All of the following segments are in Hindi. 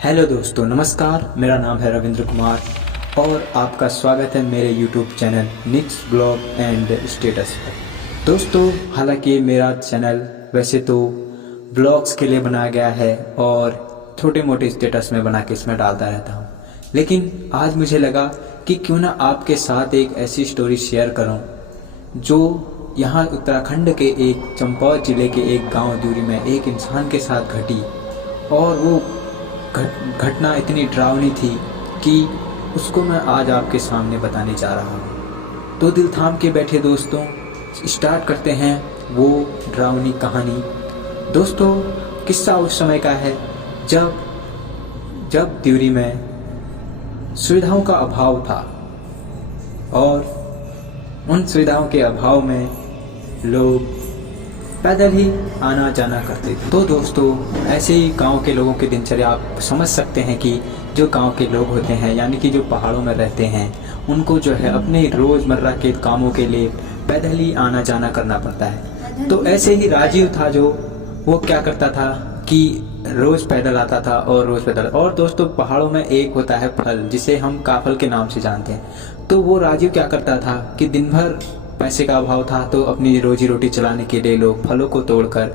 हेलो दोस्तों, नमस्कार। मेरा नाम है रविंद्र कुमार और आपका स्वागत है मेरे YouTube channel Nix blog and status पर। दोस्तों, हालांकि मेरा चैनल वैसे तो ब्लॉग्स के लिए बनाया गया है और छोटे मोटे स्टेटस में बना के इसमें डालता रहता हूँ, लेकिन आज मुझे लगा कि क्यों ना आपके साथ एक ऐसी स्टोरी शेयर करूँ जो यहाँ उत्तराखंड के एक चंपावत ज़िले के एक गांव दूरी में एक इंसान के साथ घटी। और वो घटना इतनी डरावनी थी कि उसको मैं आज आपके सामने बताने जा रहा हूँ। तो दिल थाम के बैठे दोस्तों, स्टार्ट करते हैं वो डरावनी कहानी। दोस्तों, किस्सा उस समय का है जब त्यूरी में सुविधाओं का अभाव था और उन सुविधाओं के अभाव में लोग पैदल ही आना जाना करते थे। तो दोस्तों, ऐसे ही गांव के लोगों की दिनचर्या आप समझ सकते हैं कि जो गांव के लोग होते हैं, यानी कि जो पहाड़ों में रहते हैं, उनको जो है अपने रोज़मर्रा के कामों के लिए पैदल ही आना जाना करना पड़ता है। तो ऐसे ही राजीव था जो वो क्या करता था कि रोज़ पैदल आता था और रोज़ पैदल। और दोस्तों, पहाड़ों में एक होता है फल जिसे हम काफल के नाम से जानते हैं। तो वो राजीव क्या करता था कि दिन भर पैसे का अभाव था तो अपनी रोजी रोटी चलाने के लिए लोग फलों को तोड़कर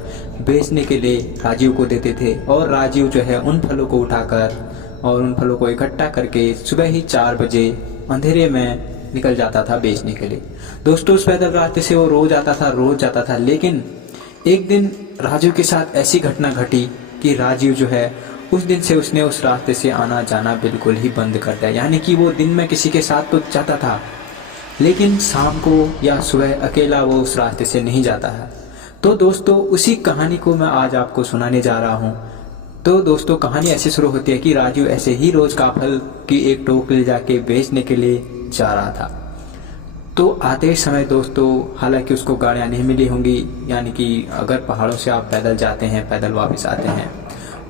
बेचने के लिए राजीव को देते थे। और राजीव जो है उन फलों को उठाकर और उन फलों को इकट्ठा करके सुबह ही 4 बजे अंधेरे में निकल जाता था बेचने के लिए। दोस्तों, उस पैदल रास्ते से वो रोज जाता था। लेकिन एक दिन राजीव के साथ ऐसी घटना घटी कि राजीव जो है उस दिन से उसने उस रास्ते से आना जाना बिल्कुल ही बंद कर दिया। यानी कि वो दिन में किसी के साथ तो जाता था, लेकिन शाम को या सुबह अकेला वो उस रास्ते से नहीं जाता है। तो दोस्तों, उसी कहानी को मैं आज आपको सुनाने जा रहा हूँ। तो दोस्तों, कहानी ऐसे शुरू होती है कि राजू ऐसे ही रोज काफल की एक टोकरी जाके बेचने के लिए जा रहा था। तो आते समय दोस्तों, हालांकि उसको गाड़ियाँ नहीं मिली होंगी, यानी कि अगर पहाड़ों से आप पैदल जाते हैं, पैदल वापस आते हैं,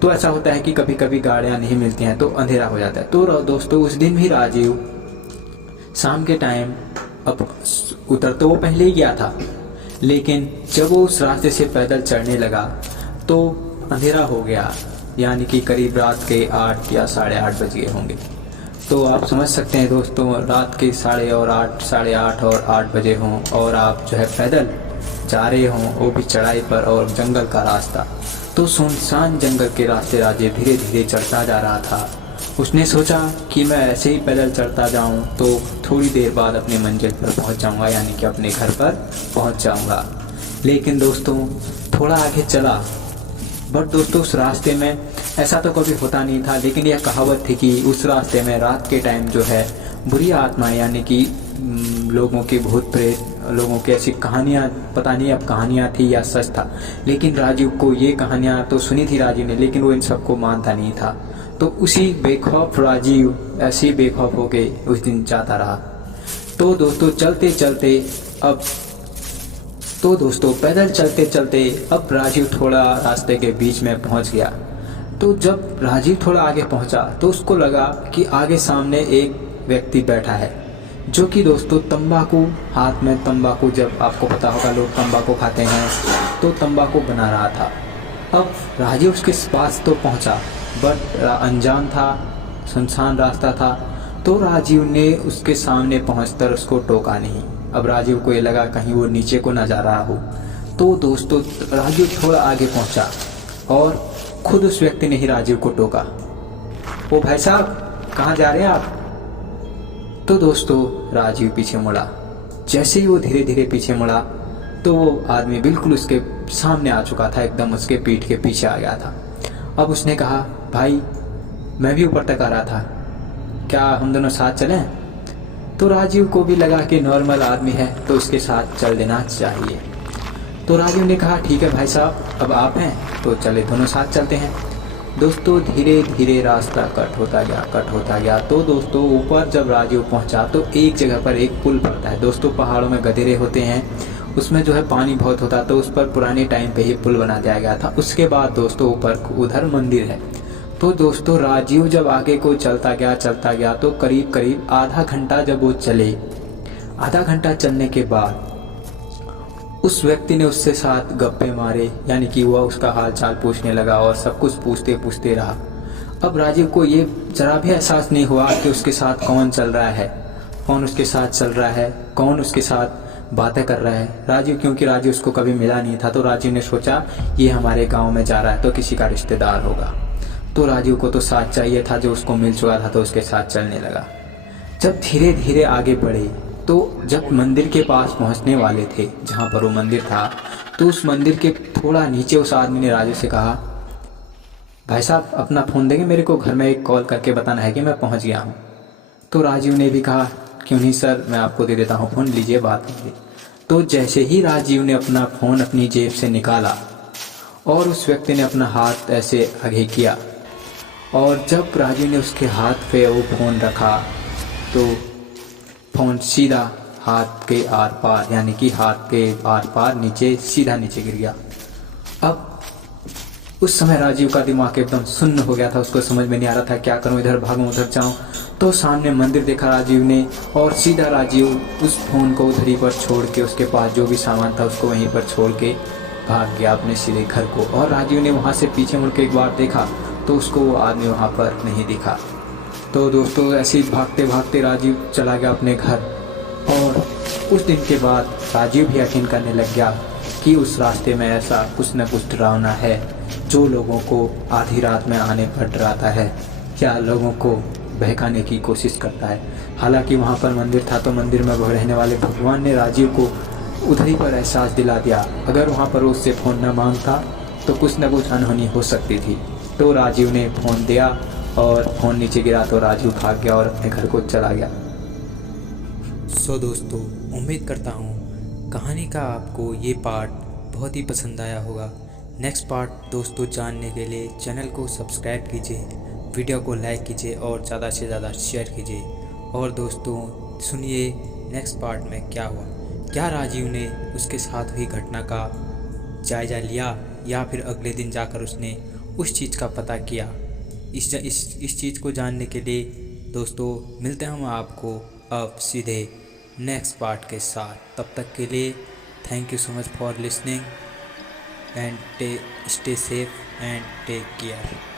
तो ऐसा होता है कि कभी कभी गाड़ियाँ नहीं मिलती हैं तो अंधेरा हो जाता है। तो दोस्तों, उस दिन भी राजीव शाम के टाइम अब उतर तो वो पहले ही गया था, लेकिन जब वो उस रास्ते से पैदल चढ़ने लगा तो अंधेरा हो गया, यानी कि करीब रात के 8 या 8:30 बज गए होंगे। तो आप समझ सकते हैं दोस्तों, रात के 8:30 और 8 बजे हों और आप जो है पैदल जा रहे हों, वो भी चढ़ाई पर और जंगल का रास्ता। तो सुनसान जंगल के रास्ते राजे धीरे धीरे चढ़ता जा रहा था। उसने सोचा कि मैं ऐसे ही पैदल चढ़ता जाऊं तो थोड़ी देर बाद अपनी मंजिल पर पहुंच जाऊंगा, यानी कि अपने घर पर पहुंच जाऊंगा। लेकिन दोस्तों, थोड़ा आगे चला, बट दोस्तों उस रास्ते में ऐसा तो कभी होता नहीं था, लेकिन यह कहावत थी कि उस रास्ते में रात के टाइम जो है बुरी आत्माएं, यानी कि लोगों के भूत प्रेत, लोगों की ऐसी कहानियाँ, पता नहीं अब कहानियाँ थी या सच था, लेकिन राजीव को ये कहानियाँ तो सुनी थी राजीव ने, लेकिन वो इन सबको मानता नहीं था। तो उसी बेखौफ राजीव ऐसे बेखौफ होके उस दिन जाता रहा। तो दोस्तों, पैदल चलते चलते अब राजीव थोड़ा रास्ते के बीच में पहुंच गया। तो जब राजीव थोड़ा आगे पहुंचा तो उसको लगा कि आगे सामने एक व्यक्ति बैठा है, जो कि दोस्तों तंबाकू, हाथ में तंबाकू, जब आपको पता होगा लोग तंबाकू खाते हैं, तो तंबाकू बना रहा था। अब राजीव उसके पास तो पहुंचा, बट अनजान था, सुनसान रास्ता था, तो राजीव ने उसके सामने पहुंचकर उसको टोका नहीं। अब राजीव को ये लगा कहीं वो नीचे को ना जा रहा हो। तो दोस्तों, राजीव थोड़ा आगे पहुंचा और खुद उस व्यक्ति ने ही राजीव को टोका, ओ भाई साहब, कहाँ जा रहे हैं आप? तो दोस्तों, राजीव पीछे मुड़ा। जैसे ही वो धीरे धीरे पीछे मुड़ा तो वो आदमी बिल्कुल उसके सामने आ चुका था, एकदम उसके पीठ के पीछे आ गया था। अब उसने कहा, भाई मैं भी ऊपर तक आ रहा था, क्या हम दोनों साथ चलें? तो राजीव को भी लगा कि नॉर्मल आदमी है तो उसके साथ चल देना चाहिए। तो राजीव ने कहा, ठीक है भाई साहब, अब आप हैं तो चले, दोनों साथ चलते हैं। दोस्तों, धीरे धीरे रास्ता कट होता गया। तो दोस्तों, ऊपर जब राजीव पहुंचा तो एक जगह पर एक पुल पड़ता है। दोस्तों, पहाड़ों में गधेरे होते हैं, उसमें जो है पानी बहुत होता, तो उस पर पुराने टाइम पे ही पुल बना दिया गया था। उसके बाद दोस्तों ऊपर उधर मंदिर है। तो दोस्तों, राजीव जब आगे को चलता गया तो करीब आधा घंटा जब वो चले, आधा घंटा चलने के बाद उस व्यक्ति ने उससे साथ गप्पे मारे, यानी कि वह उसका हाल चाल पूछने लगा और सब कुछ पूछते पूछते रहा। अब राजीव को ये जरा भी एहसास नहीं हुआ कि उसके साथ कौन चल रहा है, कौन उसके साथ चल रहा है, कौन उसके साथ बातें कर रहा है। राजीव, क्योंकि राजीव उसको कभी मिला नहीं था, तो राजीव ने सोचा ये हमारे गांव में जा रहा है तो किसी का रिश्तेदार होगा। तो राजीव को तो साथ चाहिए था, जो उसको मिल चुका था तो उसके साथ चलने लगा। जब धीरे धीरे आगे बढ़े तो जब मंदिर के पास पहुंचने वाले थे, जहां पर वो मंदिर था, तो उस मंदिर के थोड़ा नीचे उस आदमी ने राजीव से कहा, भाई साहब अपना फ़ोन देंगे, मेरे को घर में एक कॉल करके बताना है कि मैं पहुंच गया हूं। तो राजीव ने भी कहा, क्यों नहीं सर, मैं आपको दे देता हूं फ़ोन, लीजिए बात कीजिए। तो जैसे ही राजीव ने अपना फ़ोन अपनी जेब से निकाला और उस व्यक्ति ने अपना हाथ ऐसे आगे किया, और जब राजीव ने उसके हाथ पे वो फ़ोन रखा तो फ़ोन सीधा हाथ के आर पार, यानी कि हाथ के आर पार नीचे, सीधा नीचे गिर गया। अब उस समय राजीव का दिमाग एकदम सुन्न हो गया था, उसको समझ में नहीं आ रहा था क्या करूं, इधर भागूं उधर जाऊं। तो सामने मंदिर देखा राजीव ने, और सीधा राजीव उस फ़ोन को उधर ही पर छोड़ के, उसके पास जो भी सामान था उसको वहीं पर छोड़ के भाग गया अपने सीधे घर को। और राजीव ने वहाँ से पीछे मुड़ के एक बार देखा तो उसको वो आदमी वहाँ पर नहीं दिखा। तो दोस्तों ऐसे ही भागते भागते राजीव चला गया अपने घर, और उस दिन के बाद राजीव भी यकीन करने लग गया कि उस रास्ते में ऐसा कुछ न कुछ डरावना है, जो लोगों को आधी रात में आने पर डराता है या लोगों को बहकाने की कोशिश करता है। हालांकि वहाँ पर मंदिर था, तो मंदिर में रहने वाले भगवान ने राजीव को उधर ही पर एहसास दिला दिया। अगर वहाँ पर उससे फ़ोन न मांगता तो कुछ न कुछ अनहोनी हो सकती थी। तो राजीव ने फ़ोन दिया और फ़ोन नीचे गिरा तो राजीव भाग गया और अपने घर को चला गया। सो दोस्तों, उम्मीद करता हूँ कहानी का आपको ये पार्ट बहुत ही पसंद आया होगा। नेक्स्ट पार्ट दोस्तों जानने के लिए चैनल को सब्सक्राइब कीजिए, वीडियो को लाइक कीजिए और ज़्यादा से ज़्यादा शेयर कीजिए। और दोस्तों सुनिए नेक्स्ट पार्ट में क्या हुआ, क्या राजीव ने उसके साथ हुई घटना का जायज़ा लिया या फिर अगले दिन जाकर उसने उस चीज़ का पता किया। इस चीज़ को जानने के लिए दोस्तों मिलते हैं हम आपको अब सीधे नेक्स्ट पार्ट के साथ। तब तक के लिए thank you so much for listening and stay safe and take care.